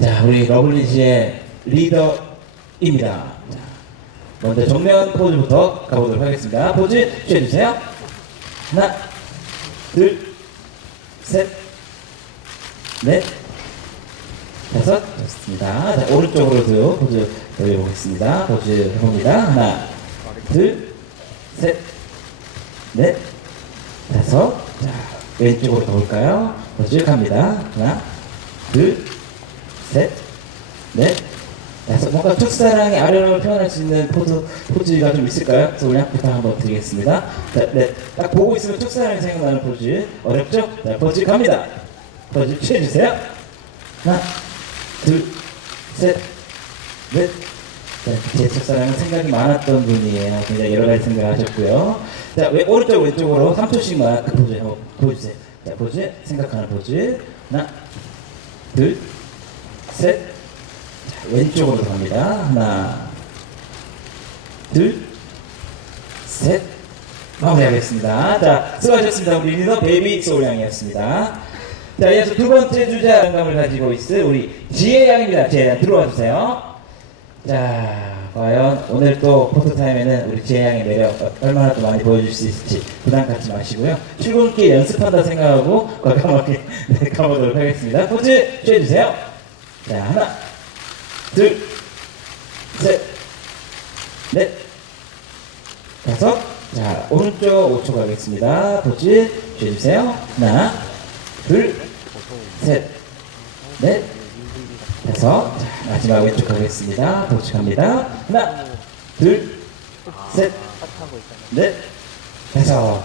자, 우리 러블리즈의 리더입니다. 자, 먼저 정면 포즈부터 가보도록 하겠습니다. 포즈 취해주세요. 하나, 둘, 셋, 넷, 다섯, 좋습니다. 자, 오른쪽으로도 포즈 돌려보겠습니다. 포즈 해봅니다. 하나, 둘, 셋, 넷, 다섯. 자, 왼쪽으로 가볼까요? 포즈 갑니다. 하나, 둘, 셋, 넷, 다섯. 뭔가 첫사랑의 아련함을 표현할 수 있는 포즈, 포즈가 좀 있을까요? 그래서 그냥 부탁 한번 드리겠습니다. 자, 네. 딱 보고 있으면 첫사랑이 생각나는 포즈. 어렵죠? 자, 포즈 갑니다. 포즈 취해주세요. 하나, 둘, 셋, 넷. 자, 제 첫사랑은 생각이 많았던 분이에요. 굉장히 여러 가지 생각을 하셨고요. 자, 왼, 오른쪽, 왼쪽으로 3초씩만 그 포즈 한번 보여주세요. 자, 포즈, 생각하는 포즈. 하나, 둘, 셋. 자, 왼쪽으로 갑니다. 하나, 둘, 셋. 마무리하겠습니다. 자, 수고하셨습니다. 우리 리더 베이비 소울양이었습니다. 자, 이어서 두 번째 주자 영감을 가지고 있을 우리 지혜 양입니다. 지혜 양 들어와 주세요. 자, 과연 오늘 또 포토타임에는 우리 지혜 양의 매력 얼마나 또 많이 보여줄 수 있을지 부담 갖지 마시고요. 출근길 연습한다 생각하고 과감하게 네, 가보도록 하겠습니다. 포즈 취해주세요. 자, 하나, 둘, 셋, 넷, 다섯. 자, 오른쪽 5초 가겠습니다. 포즈 취해주세요. 하나, 둘, 셋, 넷, 다섯. 자, 마지막 왼쪽 가겠습니다. 포즈 갑니다. 하나, 둘, 셋, 넷, 다섯.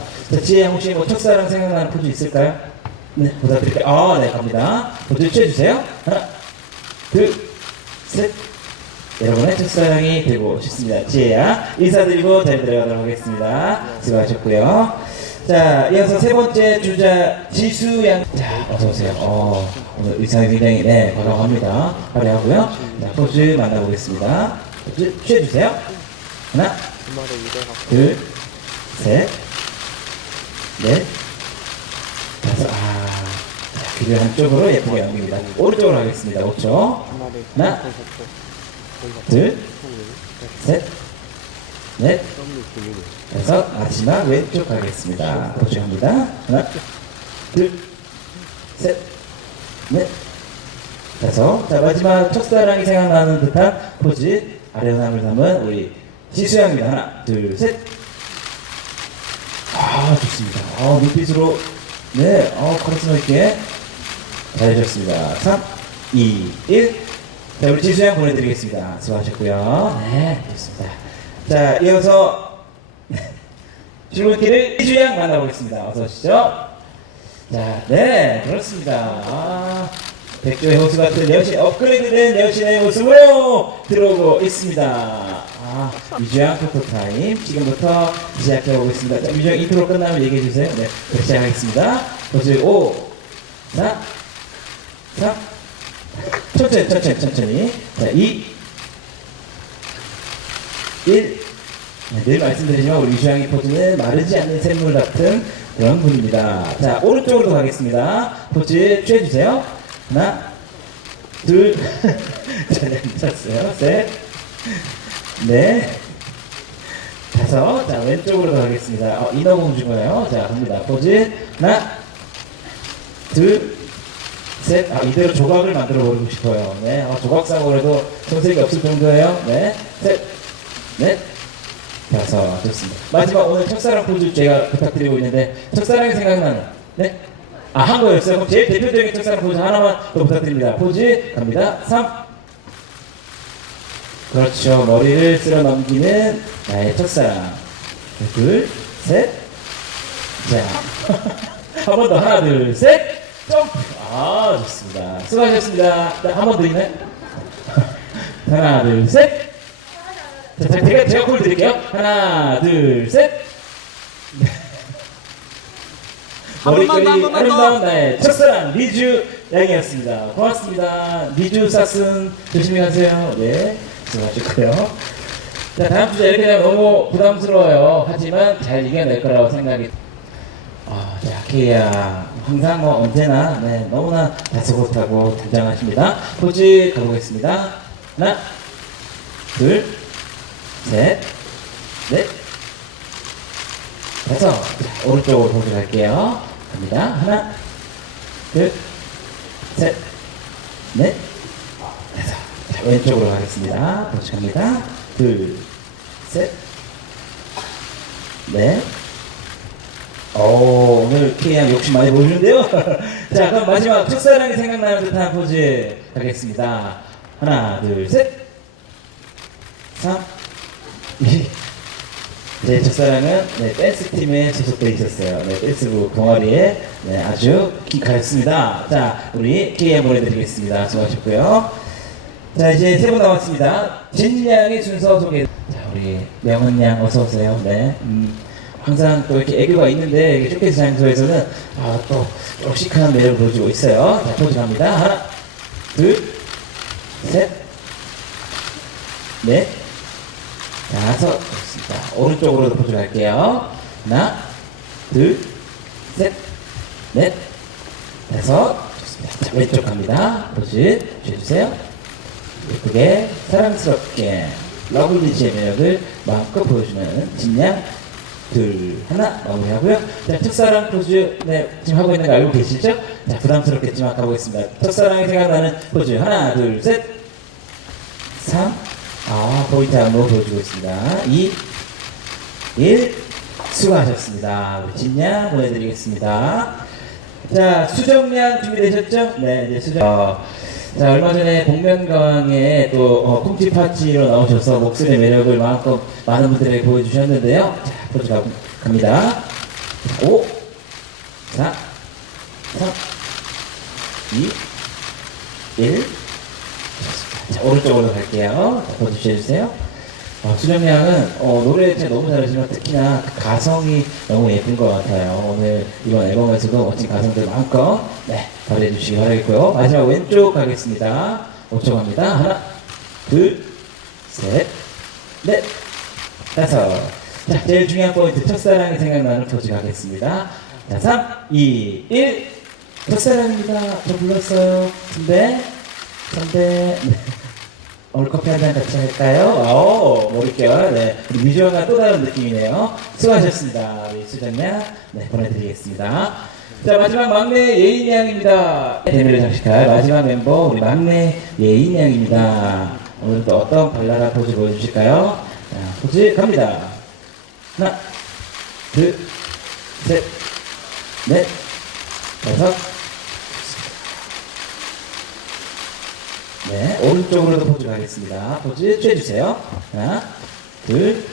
양 혹시 뭐 첫사랑 생각나는 포즈 있을까요? 네, 부탁드릴게요. 아, 네, 갑니다. 포즈 취해주세요. 하나, 둘, 셋. 여러분의 첫사랑이 되고 싶습니다. 지혜야. 인사드리고 잘 들어가도록 하겠습니다. 수고하셨고요. 자, 이어서 세 번째 주자 지수 양. 자, 어서 오세요. 어, 오늘 의상이 굉장히, 네, 과감합니다. 화려하고요. 자, 포즈 만나보겠습니다. 포즈 취해주세요. 하나, 둘, 셋, 넷, 자, 귀를 한쪽으로 예쁘게 넘깁니다. 오른쪽으로 가겠습니다. 5초. 하나, 둘, 셋, 넷, 다섯, 마지막 왼쪽 가겠습니다. 포즈 합니다. 하나, 둘, 셋, 넷, 다섯. 자, 마지막 첫사랑이 생각나는 듯한 포즈. 아련함을 담은 우리 지수양입니다. 하나, 둘, 셋. 아, 좋습니다. 아, 눈빛으로, 네, 어, 카리스마 있게 잘해주셨습니다. 3, 2, 1. 자, 우리 지수양 보내드리겠습니다. 수고하셨고요. 네, 좋습니다. 자, 이어서 질문기를 지수양 만나보겠습니다. 어서 오시죠. 자, 네, 그렇습니다. 아, 백조의 호수 같은 여신, 업그레이드된 여신의 모습으로 들어오고 있습니다. 아, 유주양 포토타임 지금부터 시작해 보겠습니다. 자, 유주양 인트로 끝나면 얘기해 주세요. 네, 시작하겠습니다. 포즈 5, 4, 3, 천천히, 천천히, 천천히. 자, 2, 1. 네, 늘 말씀드리지만 우리 유주양의 포즈는 마르지 않는 샘물 같은 그런 분입니다. 자, 오른쪽으로 가겠습니다. 포즈 취해주세요. 하나, 둘, 자, 네, 쳤어요. 셋, 넷, 다섯. 자, 왼쪽으로 가겠습니다. 어, 인어공주가요. 자, 갑니다. 포즈. 하나, 둘, 셋. 아, 이대로 조각을 만들어 버리고 싶어요. 네. 어, 조각상으로도 손색이 없을 정도예요. 네. 셋, 넷, 다섯. 좋습니다. 마지막 오늘 첫사랑 포즈 제가 부탁드리고 있는데, 첫사랑이 생각나는, 네? 아, 한 거였어요. 그럼 제일 대표적인 첫사랑 포즈 하나만 더 부탁드립니다. 포즈 갑니다. 3. 그렇죠. 머리를 쓸어 넘기는 나의 첫사랑. 둘, 셋. 자. 한 번 더. 하나, 둘, 셋. 점프. 아, 좋습니다. 수고하셨습니다. 한 번 더 있나요? 하나, 둘, 셋. 자, 자, 제가, 제가 콜 드릴게요. 하나, 둘, 셋. 한 번만 더, 한 번만 더. 아름다운 나의 첫사랑 리주 양이었습니다. 고맙습니다. 리주 사슴 조심히 가세요. 네, 수고하셨고요. 자, 다음 주제 이렇게 되면 너무 부담스러워요. 하지만 잘 이겨낼 거라고 생각이. 아, 자, 케이야 항상 뭐 언제나 네, 너무나 다소곳하고 단장하십니다. 포즈 가보겠습니다. 하나, 둘, 셋, 넷, 다섯. 자, 오른쪽으로 갈게요. 갑니다. 하나, 둘, 셋, 넷, 다섯. 자, 왼쪽으로 가겠습니다. 갑니다. 둘, 셋, 넷. 오, 오늘 케이양 욕심 많이 보이는데요? 자, 그럼 마지막 첫사랑이 생각나는 듯한 포즈 가겠습니다. 하나, 둘, 셋. 3, 2. 제 첫사랑은 네, 댄스팀에 소속돼 있었어요. 네, 댄스부 동아리에 네, 아주 기카였습니다. 자, 우리 케이양 보내드리겠습니다. 수고하셨고요. 자, 이제 세 분 남았습니다. 진양의 순서 소개. 자, 우리 명은 양 어서 오세요. 네. 음, 항상 또 이렇게 애교가 있는데 이게 쇼케이스 장소에서는 아, 또 씩씩한 매력을 보여주고 있어요. 자, 포즈 갑니다. 하나, 둘, 셋, 넷, 다섯. 좋습니다. 오른쪽으로 포즈 갈게요. 하나, 둘, 셋, 넷, 다섯. 좋습니다. 자, 왼쪽 갑니다. 포즈 취해주세요. 예쁘게 사랑스럽게 러블리지의 매력을 마음껏 보여주는 진양 둘 하나 마무리하고요. 자 첫사랑 포즈 네 지금 하고 있는 거 알고 계시죠? 자 부담스럽겠지만 가보겠습니다. 첫사랑이 생각나는 포즈 하나 둘 셋. 3. 아 포인트 안으로 보여주고 있습니다. 2 1 수고하셨습니다. 우리 진양 보내드리겠습니다. 자, 수정량 준비되셨죠? 네, 이제 수정. 어, 자, 얼마 전에 복면가왕에 또 어, 쿵치 파티로 나오셔서 목소리의 매력을 마음껏 많은 분들에게 보여주셨는데요. 자, 가, 갑니다. 5, 4, 3, 2, 1. 좋습니다. 자, 오른쪽으로 갈게요. 취해주세요. 어, 수정 양은 어, 노래 진짜 너무 잘하시지만 특히나 그 가성이 너무 예쁜 것 같아요. 오늘 이번 앨범에서도 멋진 가성들 마음껏 네, 발휘해 주시기 바라겠고요. 마지막 왼쪽 가겠습니다. 5초 갑니다. 하나, 둘, 셋, 넷, 다섯. 자, 제일 중요한 포인트 첫사랑이 생각나는 포즈 가겠습니다. 자, 3, 2, 1. 첫사랑입니다. 저 불렀어요. 선배, 선배. 네. 오늘 커피 한 잔 같이 할까요? 오, 모를게요. 네. 뮤지엄과 또 다른 느낌이네요. 수고하셨습니다. 우리 수정양. 네, 보내드리겠습니다. 자, 마지막 막내 예인 양입니다. 대미를 장식할 마지막 멤버, 우리 막내 예인 양입니다. 오늘 또 어떤 발랄한 포즈 보여주실까요? 자, 포즈 갑니다. 하나, 둘, 셋, 넷, 다섯, 네, 오른쪽으로도 포즈 가겠습니다. 포즈 취해주세요. 하나, 둘,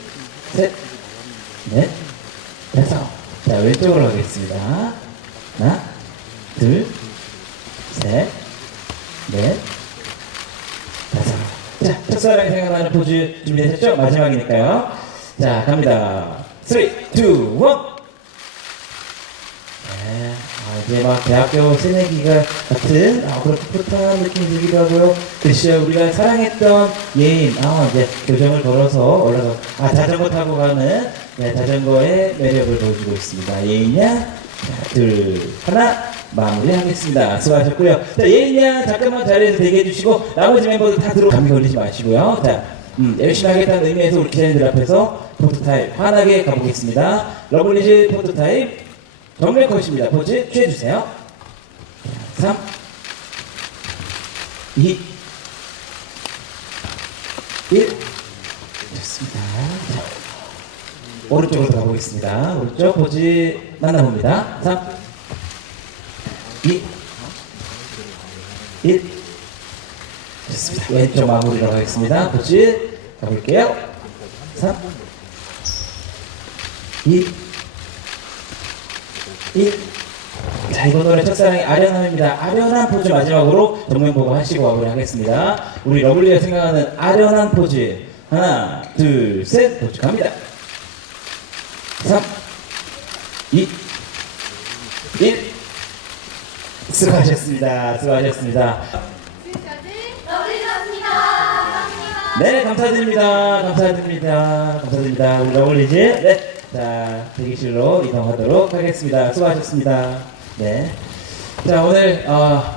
셋, 넷, 다섯. 자, 왼쪽으로 가겠습니다. 하나, 둘, 셋, 넷, 다섯. 자, 첫사랑이 생각나는 포즈 준비되셨죠? 마지막이니까요. 자, 갑니다. 3, 2, 1. 네, 아, 이제 막 대학교 새내기가 같은 아, 그런 풋풋한 느낌이 들기도 하고요. 글쎄요, 우리가 사랑했던 예인, 아, 이제 교정을 걸어서 올라가, 아, 자전거 타고 가는 네, 자전거의 매력을 보여주고 있습니다. 예인야, 자, 둘, 하나, 마무리하겠습니다. 수고하셨고요. 자, 예인야, 잠깐만 자리에서 대기해 주시고, 나머지 멤버들 다 들어, 감기 걸리지 마시고요. 자, 음, 열심히 하겠다는 의미에서 우리 기자님들 앞에서 포토타입 환하게 가보겠습니다. 러블리즈 포토타입 정면 컷입니다. 포즈 취해주세요. 3, 2, 1. 좋습니다. 자, 오른쪽으로 가보겠습니다. 오른쪽 포즈 만나봅니다. 3, 2, 1. 좋습니다. 왼쪽 마무리로 가겠습니다. 포즈 가볼게요. 3, 2, 1. 자, 이번 노래 첫사랑이 아련함입니다. 아련한 포즈 마지막으로 정면 보고 하시고 마무리 하겠습니다. 우리 러블리가 생각하는 아련한 포즈. 하나, 둘, 셋. 포즈 갑니다. 3, 2, 1. 수고하셨습니다. 수고하셨습니다. 네, 감사드립니다. 감사드립니다. 감사드립니다. 우리 러블리즈. 네, 자, 대기실로 이동하도록 하겠습니다. 수고하셨습니다. 네. 자, 오늘, 어,